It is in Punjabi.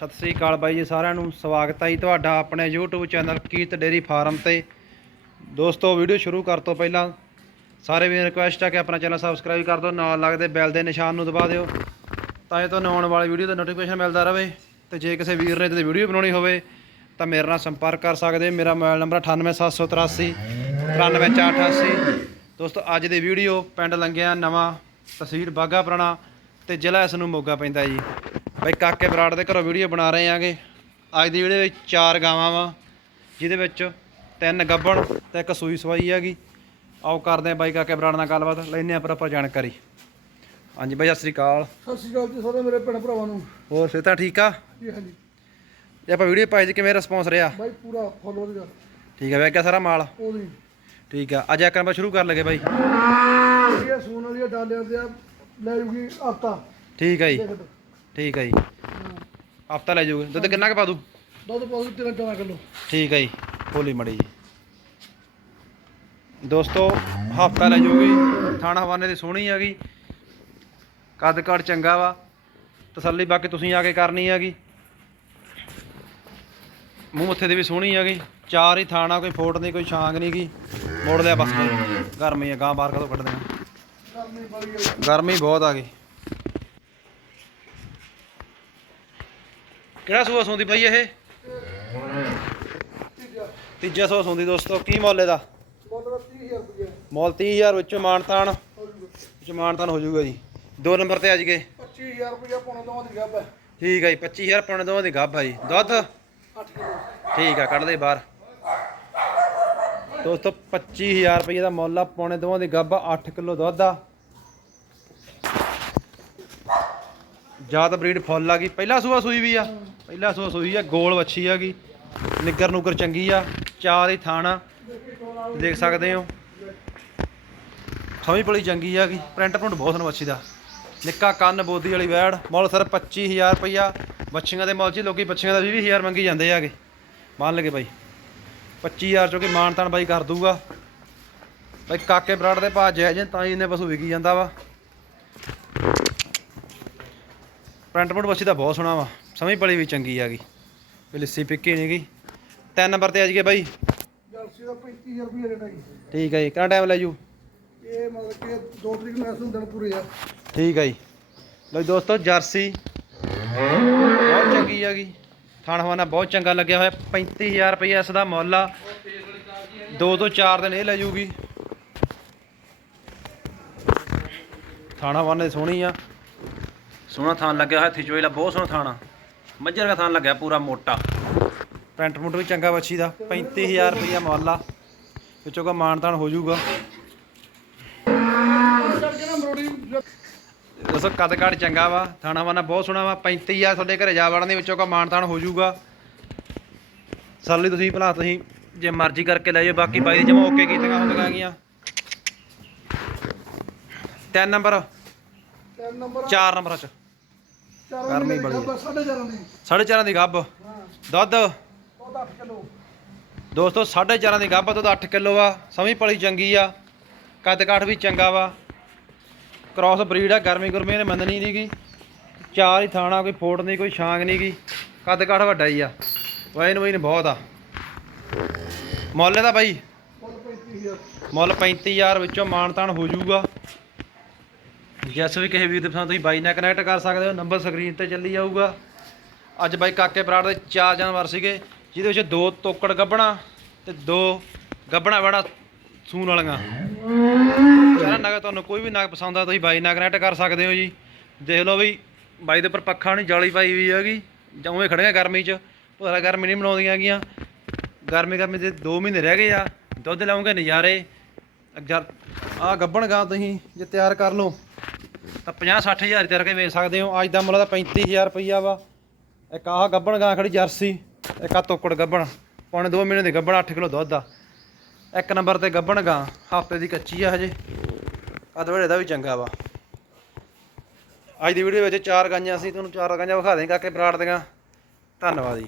ਸਤਿ ਸ੍ਰੀ ਅਕਾਲ ਬਾਈ ਜੀ ਸਾਰਿਆਂ ਨੂੰ, ਸਵਾਗਤ ਹੈ ਜੀ ਤੁਹਾਡਾ ਆਪਣੇ YouTube channel Kirat dairy farm ਤੇ। ਦੋਸਤੋ, ਵੀਡੀਓ ਸ਼ੁਰੂ ਕਰ ਤੋਂ ਪਹਿਲਾਂ ਸਾਰੇ ਵੀਰਾਂ ਰਿਕੁਐਸਟ ਹੈ ਕਿ ਆਪਣਾ ਚੈਨਲ ਸਬਸਕ੍ਰਾਈਬ ਕਰ ਦਿਓ, ਨਾਲ ਲੱਗਦੇ ਬੈਲ ਦੇ ਨਿਸ਼ਾਨ ਨੂੰ ਦਬਾ ਦਿਓ, ਤਾਂ ਇਹ ਤੁਹਾਨੂੰ ਆਉਣ ਵਾਲੀ ਵੀਡੀਓ ਦਾ ਨੋਟੀਫਿਕੇਸ਼ਨ ਮਿਲਦਾ ਰਹੇ। ਤੇ ਜੇ ਕਿਸੇ ਵੀਰ ਨੇ ਤੇ ਵੀਡੀਓ ਬਣਾਉਣੀ ਹੋਵੇ, ਤਾਂ ਮੇਰੇ ਨਾਲ ਸੰਪਰਕ ਕਰ ਸਕਦੇ ਮੇਰਾ ਮੋਬਾਈਲ ਨੰਬਰ 98783 99488 ਦੋਸਤੋ, ਅੱਜ ਦੀ ਵੀਡੀਓ ਪਿੰਡ ਲੰਗਿਆ ਨਵਾਂ, ਤਹਿਸੀਲ ਬਾਗਾ ਪੁਰਾਣਾ ਤੇ ਜ਼ਿਲ੍ਹਾ ਇਸ ਨੂੰ ਮੋਗਾ ਪੈਂਦਾ ਜੀ। ਬਾਈ ਕਾਕੇ ਬਰਾੜ ਦੇ ਘਰੋਂ ਵੀਡੀਓ ਬਣਾ ਰਹੇ ਆਂਗੇ। ਅੱਜ ਦੀ ਵੀਡੀਓ ਵਿੱਚ ਚਾਰ ਗਾਵਾਂ ਵਾ ਜਿਹਦੇ ਵਿੱਚ ਤਿੰਨ ਗੱਬਣ ਤੇ ਇੱਕ ਸੂਈ ਸਵਾਈ ਹੈਗੀ। ਆਓ ਕਰਦੇ ਆਂ ਬਾਈ ਕਾਕੇ ਬਰਾੜ ਨਾਲ ਗੱਲਬਾਤ ਲੈਨੇ ਆਂ ਪ੍ਰੋਪਰ ਜਾਣਕਾਰੀ। ਹਾਂਜੀ ਬਾਈ ਸਤਿ ਸ੍ਰੀ ਅਕਾਲ। ਸਤਿ ਸ਼੍ਰੀ ਅਕਾਲ ਜੀ ਸਾਰੇ ਮੇਰੇ ਭੈਣ ਭਰਾਵਾਂ ਨੂੰ। ਹੋਰ ਸਿਹਤਾਂ ਠੀਕ ਆ? ਜੀ ਹਾਂਜੀ। ਜੇ ਆਪਾਂ ਵੀਡੀਓ ਪਾਈ ਜੀ ਕਿਵੇਂ ਰਿਸਪੌਂਸ ਰਿਹਾ? ਬਾਈ ਪੂਰਾ ਫੋਲੋ ਦੀ ਠੀਕ ਆ ਵੇ ਕਿਆ ਸਾਰਾ ਮਾਲ? ਉਹਦੀ। ਠੀਕ ਆ ਅੱਜ ਆਪਾਂ ਸ਼ੁਰੂ ਕਰ ਲਗੇ ਬਾਈ। ਇਹ ਸੂਣ ਵਾਲੀ ਡਾਲਿਆਂ ਤੇ ਆ, ਲੈ ਜੂਗੀ ਹਫਤਾ ਠੀਕ ਆ ਜੀ। ਠੀਕ ਆ ਜੀ। ਹਫਤਾ ਲੈ ਜਾਊਗੇ। ਦੁੱਧ ਕਿੰਨਾ ਕੁ ਪਾ ਦੂ ਦੁੱਧ ਪਾਉ ਤੇਰਾ 14 ਕਿਲੋ। ਠੀਕ ਹੈ ਜੀ। ਖੋਲੀ ਮੜੀ ਜੀ। ਦੋਸਤੋ ਹਫਤਾ ਲੈ ਜੂਗੀ ਥਾਣਾ ਹਵਾਨੇ ਦੀ ਸੋਹਣੀ ਹੈਗੀ ਕੱਦ ਕਾਠ ਚੰਗਾ ਵਾ। ਤਸੱਲੀ ਬਾਕੀ ਤੁਸੀਂ ਆ ਕੇ ਕਰਨੀ ਹੈਗੀ ਮੂੰਹ ਮੱਥੇ ਦੇ ਵੀ ਸੋਹਣੀ ਹੈਗੀ ਚਾਰ ਹੀ ਥਾਣਾ ਕੋਈ ਫੋਟ ਨਹੀਂ ਕੋਈ ਛਾਂਗ ਨਹੀਂ ਗੀ ਮੋੜ ਲਿਆ ਬਸ। ਗਰਮੀ ਆ ਗਾਂ ਬਾਹਰ ਕਦੋਂ ਕੱਢ ਦੇਣਾ ਆ। ਗਰਮੀ ਬਹੁਤ ਆ ਗਈ। ਕਿਹੜਾ ਸੂਆ ਸੌਂਦੀ ਪਈ ਇਹ? ਤੀਜਾ ਸੂਆ ਸੌਂਦੀ ਦੋਸਤੋ ਕੀ ਮੁੱਲ ਇਹਦਾ? ਮੁੱਲ ਦਾ 30000 ਰੁਪਏ ਮੁੱਲ 30000 ਵਿੱਚੋਂ ਮਾਨਤਾਨ ਹੋ ਜੂਗਾ ਵਿੱਚ ਮਾਨਤਾਨ ਹੋ ਜਾਊਗਾ ਜੀ। ਦੋ ਨੰਬਰ ਤੇ ਅੱਜ ਗਏ 25000 ਰੁਪਏ ਪੌਣਾ ਦੋਵਾਂ ਦੀ ਗੱਬ ਹੈ। ਠੀਕ ਹੈ ਜੀ 25000 ਪੌਣੇ ਦੋਵਾਂ ਦੀ ਗੱਭ ਆ ਜੀ। ਦੁੱਧ? 8 ਕਿਲੋ। ਠੀਕ ਆ ਕੱਢ ਦੇ ਬਾਹਰ। ਦੋਸਤੋ 25000 ਰੁਪਏ ਦਾ ਮੁੱਲ ਆ ਪੌਣੇ ਦੋਵਾਂ ਦੀ ਗੱਭ ਆ 8 ਕਿਲੋ ਦੁੱਧ ਆ। ਜਾਤ ਬਰੀਡ ਫੁੱਲ ਆ ਗਈ। ਪਹਿਲਾ ਸੂਆ ਸੂਈ ਵੀ ਆ। ਪਹਿਲਾ ਸੂਆ ਸੂਈ ਆ ਗੋਲ ਵੱਛੀ ਆ ਗਈ। ਨਿੱਗਰ ਨੁੱਗਰ ਚੰਗੀ ਆ। ਚਾਰ ਦੀ ਥਾਣਾ ਦੇਖ ਸਕਦੇ ਹੋ। ਸਮਝ ਪਲੀ ਚੰਗੀ ਆ ਗਈ। ਪ੍ਰਿੰਟ ਪ੍ਰਿੰਟ ਬਹੁਤ ਸੋਹਣਾ ਵੱਛੀ ਦਾ। ਨਿੱਕਾ ਕੰਨ ਬੋਦੀ ਵਾਲੀ ਵੈੜ। ਮੁੱਲ ਸਰ 25000 ਰੁਪਈਆ। ਬੱਚੀਆਂ ਦੇ ਮੁੱਲ 'ਚ ਲੋਕੀ ਬੱਚੀਆਂ ਦਾ 20000 ਮੰਗੀ ਜਾਂਦੇ ਆਗੇ ਮੰਨ ਲਗੇ ਬਾਈ। 25000 ਚੋਂ ਕਿ ਮਾਨ ਤਾਨ ਬਾਈ ਕਰ ਦੂਗਾ। ਬਾਈ ਕਾਕੇ ਬਰਾੜ ਦੇ ਭਾਅ ਜੈ ਜੇ ਤਾਂ ਹੀ ਇਹਨੇ ਪਸ਼ੂ ਵਿਕੀ ਜਾਂਦਾ ਵਾ। ਪ੍ਰਿੰਟ ਪ੍ਰਿੰਟ ਬੱਚੀ ਦਾ ਬਹੁਤ ਸੋਹਣਾ ਵਾ ਸਮਝ ਪਲੀ ਵੀ ਚੰਗੀ ਆ ਗਈ। ਵੀ ਲਿੱਸੀ ਪਿੱਕੀ ਨਹੀਂ ਗਈ। ਤਿੰਨ ਨੰਬਰ ਤੇ ਆ ਜੀਏ ਬਾਈ। ਜਰਸੀ ਦਾ 35000 ਰੁਪਏ ਰੇਟ ਹੈ ਠੀਕ ਹੈ ਜੀ ਕਿੰਨਾ ਟਾਈਮ ਲੈ ਜੂ? ਇਹ ਮਤਲਬ ਕਿ 2 ਤਰੀਕ ਨੂੰ ਇਸ ਦਿਨ ਪੂਰੇ ਆ। ਠੀਕ ਹੈ ਜੀ। ਲੋ ਜੀ ਦੋਸਤੋ ਜਰਸੀ ਬਹੁਤ ਚੰਗੀ ਹੈਗੀ ਥਣ ਹਵਾਨਾ ਬਹੁਤ ਚੰਗਾ ਲੱਗਿਆ ਹੋਇਆ। 35000 ਰੁਪਏ ਇਸ ਦਾ ਮੁੱਲ ਆ। ਦੋ ਤੋਂ ਚਾਰ ਦਿਨ ਇਹ ਲੈ ਜੂਗੀ। ਥਾਣਾ ਹਵਾਨੇ ਦੀ ਸੋਹਣੀ ਆ। ਸੋਹਣਾ ਥਾਨ ਲੱਗਿਆ ਹੋਇਆ ਥਿਚੋਇਲਾ ਬਹੁਤ ਸੋਹਣਾ ਥਾਣਾ ਮੱਝਰ ਦਾ ਥਾਨ ਲੱਗਿਆ ਪੂਰਾ ਮੋਟਾ। ਪੈਂਟ ਮੁੰਟ ਵੀ ਚੰਗਾ ਬੱਚੀ ਦਾ 35000 ਰੁਪਏ ਮੁੱਲ ਆ ਵਿੱਚੋਂ ਕਾ ਮਾਨਤਾਨ ਹੋ ਜਾਊਗਾ। ਦੱਸੋ, ਕੱਦ ਕਾਠ ਚੰਗਾ ਵਾ, ਥਾਣਾ ਵਾਨਾ ਬਹੁਤ ਸੋਹਣਾ ਵਾ 35 ਆ ਤੁਹਾਡੇ ਘਰੇ ਜਾ ਵੜਨ ਦੇ ਵਿੱਚੋਂ ਕਾ ਮਾਨਤਾਨ ਹੋ ਜਾਊਗਾ। ਸਾਲੀ ਤੁਸੀਂ ਭਲਾ ਤੁਸੀਂ ਜੇ ਮਰਜ਼ੀ ਕਰਕੇ ਲੈ ਜਾਓ, ਬਾਕੀ ਬਾਈ ਦੀ ਜਮਾ ਓਕੇ ਕੀਤੀਆਂ ਹੁੰਦੀਆਂ ਹੈਗੀਆਂ ਤਿੰਨ ਨੰਬਰ ਤਿੰਨ ਨੰਬਰ। ਚਾਰ ਨੰਬਰਾਂ ਚ। ਗਰਮੀ ਬੜੀ ਆ। ਸਾਢੇ ਚਾਰਾਂ ਦੀ। ਸਾਢੇ ਚਾਰਾਂ ਦੀ ਗੱਬ ਦੁੱਧ। ਉਹ 8 ਕਿਲੋ। ਦੋਸਤੋ ਸਾਢੇ ਚਾਰਾਂ ਦੀ ਗੱਬ ਦੁੱਧ 8 ਕਿਲੋ ਆ। ਸਮੀ ਪਲੀ ਚੰਗੀ ਆ। ਕੱਦ ਕਾਠ ਵੀ ਚੰਗਾ ਵਾ। ਕ੍ਰਾਸ ਬਰੀਡ ਆ ਗਰਮੀ ਗੁਰਮੀ ਨੇ ਮੰਨਣੀ ਨਹੀਂਗੀ ਚਾਰ ਹੀ ਥਾਣਾ ਕੋਈ ਫੋਟ ਨਹੀਂ ਕੋਈ ਛਾਂਗ ਨਹੀਂਗੀ ਕੱਦ ਕਾਠ ਵੱਡਾ ਹੀ ਆ। ਵੈਨ ਵੈਨ ਬਹੁਤ ਆ। ਮੁੱਲ ਇਹਦਾ ਬਾਈ। ਮੁੱਲ 35000 ਮੁੱਲ 35000 ਵਿੱਚੋਂ ਮਾਨਤਾਨ ਹੋ ਜਾਊਗਾ। ਜਿਸ ਵੀ ਕਿਸੇ ਵੀਰ ਦੇ ਪਸੰਦ ਤੁਸੀਂ ਬਾਈ ਨਾਲ ਕਨੈਕਟ ਕਰ ਸਕਦੇ ਹੋ ਨੰਬਰ ਸਕਰੀਨ ਤੇ ਚੱਲੀ ਜਾਊਗਾ। ਅੱਜ ਬਾਈ ਕਾਕੇ ਬਰਾੜ ਦੇ ਚਾਰ ਜਾਨਵਰ ਸੀਗੇ, ਜਿਹਦੇ ਵਿੱਚ ਦੋ ਤੋਕੜ ਗੱਬਣਾ ਤੇ ਦੋ ਗੱਬਣਾ ਵੜਾ ਸੂਣ ਵਾਲੀਆਂ। ਸਾਰਾ ਨਗ ਤੁਹਾਨੂੰ ਕੋਈ ਵੀ ਨਗ ਪਸੰਦ ਆ, ਤੁਸੀਂ ਬਾਈ ਨਾਲ ਕਨੈਕਟ ਕਰ ਸਕਦੇ ਹੋ ਜੀ। ਦੇਖ ਲਓ ਵੀ ਬਾਈ ਦੇ ਉੱਪਰ ਪੱਖਾ ਨਹੀਂ ਜਾਲੀ ਪਾਈ ਹੋਈ ਹੈਗੀ, ਜਾਂ ਉਵੇਂ ਖੜੀਆਂ ਗਰਮੀ 'ਚ। ਭੋਰਾ ਗਰਮੀ ਨਹੀਂ ਬਣਾਉਂਦੀਆਂ ਹੈਗੀਆਂ। ਗਰਮੀ ਗਰਮੀ ਦੇ 2 ਮਹੀਨੇ ਰਹਿ ਗਏ ਆ, ਦੁੱਧ ਲਾਉਂਗੇ ਨਜ਼ਾਰੇ। ਅਗਰ ਆ ਗੱਬਣ ਗਾਂ ਤੁਸੀਂ, ਜੇ ਤਿਆਰ ਕਰ ਲਓ। ਤਾਂ 50 60000 ਤਿਆਰ ਕੇ ਵੇਚ ਸਕਦੇ ਹੋ। ਅੱਜ ਦਾ ਮੁੱਲ ਤਾਂ 35000 ਰੁਪਈਆ ਵਾ। ਇੱਕ ਆਹ ਗੱਬਣ ਗਾਂ ਖੜੀ ਜਰਸੀ, ਇੱਕ ਆ ਤੋਕੜ ਗੱਬਣ। ਪੌਣੇ 2 ਮਹੀਨੇ ਦੇ ਗੱਬਣ 8 ਕਿਲੋ ਦੁੱਧ ਆ। ਇੱਕ ਨੰਬਰ ਤੇ ਗੱਬਣ ਗਾਂ, ਹਫ਼ਤੇ ਦੀ ਕੱਚੀ ਆ ਹਜੇ। ਅਦਵੜੇ ਦਾ ਵੀ ਚੰਗਾ ਵਾ। ਅੱਜ ਦੀ ਵੀਡੀਓ ਵਿੱਚ ਚਾਰ ਗਾਂਆਂ ਸੀ ਤੁਹਾਨੂੰ ਚਾਰ ਗਾਂਆਂ ਵਿਖਾ ਦੇਂਗਾ ਕਿ ਬਰਾੜ ਦੀਆਂ। ਧੰਨਵਾਦ ਜੀ।